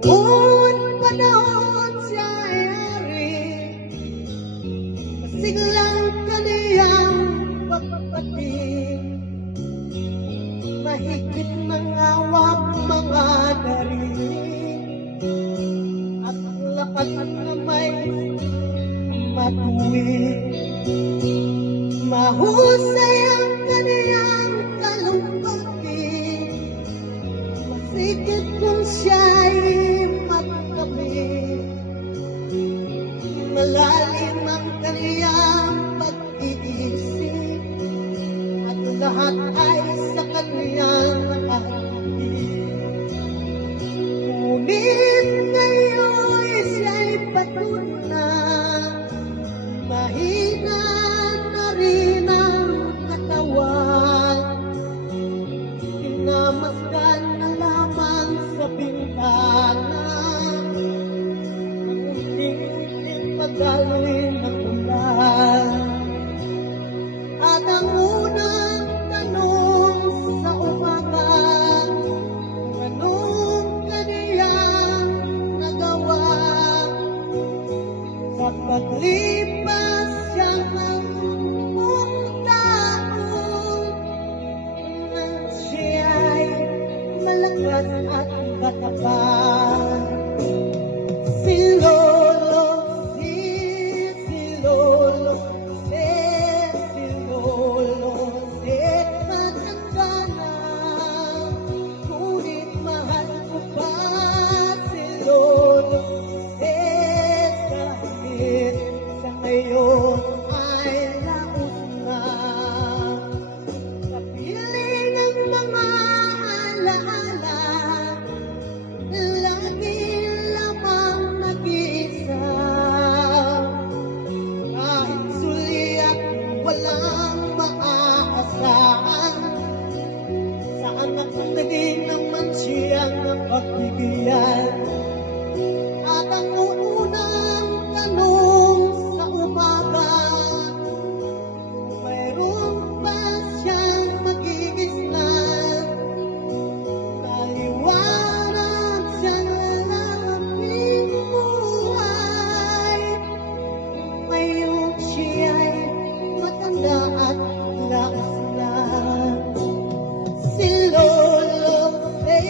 Noon panahon siya ay ari, siglang kaniyang pagpapating, mahigit mangawak mga dariling, at lapat na may matuwid. Mahusay ang kaniyang talumpati, masigit kung siya'y magkamit. Malalim ang kaniyang pag-iisip, at lahat ay sa kaniyang nakakapit. Ngunit ngayon siya'y patuloy na, mahina na rin ang katawan. Pinamasdan na lamang sa bintana, ang unting-unting pagdaloy ng ulan. At ang unang tanong sa umaga, kung anong kaniyang nagawa sa paglipas siyang ang taong nang siya'y malakas at katapat. Si Lolo, si Lolo, si Lolo, matanda na, ngunit mahal ko pa si Lolo, kahit sa ngayon ay laot na. Kapiling ang mga alaala, lagi lamang nag-iisa. Kahit suli at walang maaasahan, sa anak na din naman siyang napagbigyan. At ang unang tanong sa umaga, mayroon ba siyang magigisnan? Naliwanag siyang lalaping buhay, ngayong siya'y matanda at lakas na. Si Lolo, si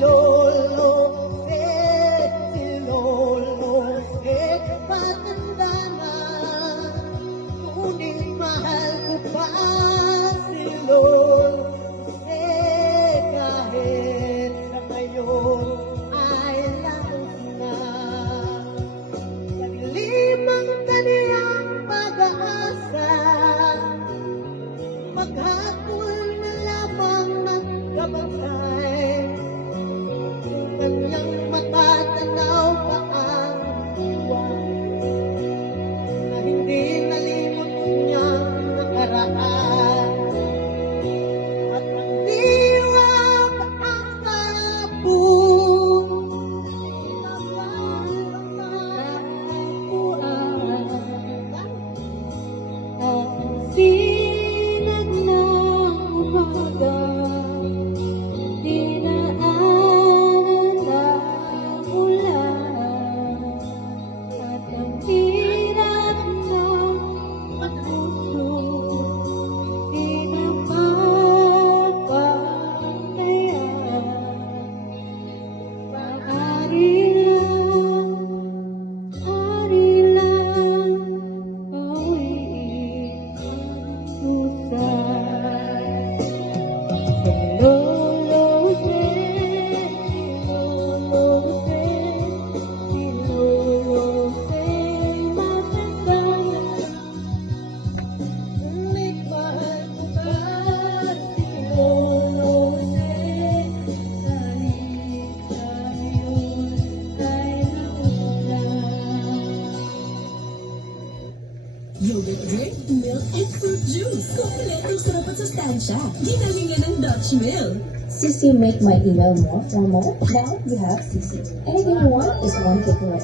Lolo, si Lolo, matanda na, ngunit mahal ko pa si Lolo, kahit sa ngayon ay laot na. Sa dilim ang kaniyang pag-aasa, maghapon na lamang nagkabantay, kung kanyang matatanaw pa ang buwan, na hindi nalimot niyang nakaraan. At ang diwag ang kapun, ang sinag ng umaga, dinaanan ng ulan, at ang hirap ng puso, di na mapagpatayan. Maaari lang bawiin ang husay. Si Lolo, si Lolo, matanda na, ngunit mahal ko pa si Lolo, kahit sa ngayon ay laot na. Yogurt drink, milk, and fruit juice. Kompletong sarap at sustansya. Ginalingan ng Dutch Mill. Sissy make my email more formal. Now you have Sissy. Anything you want is one click away.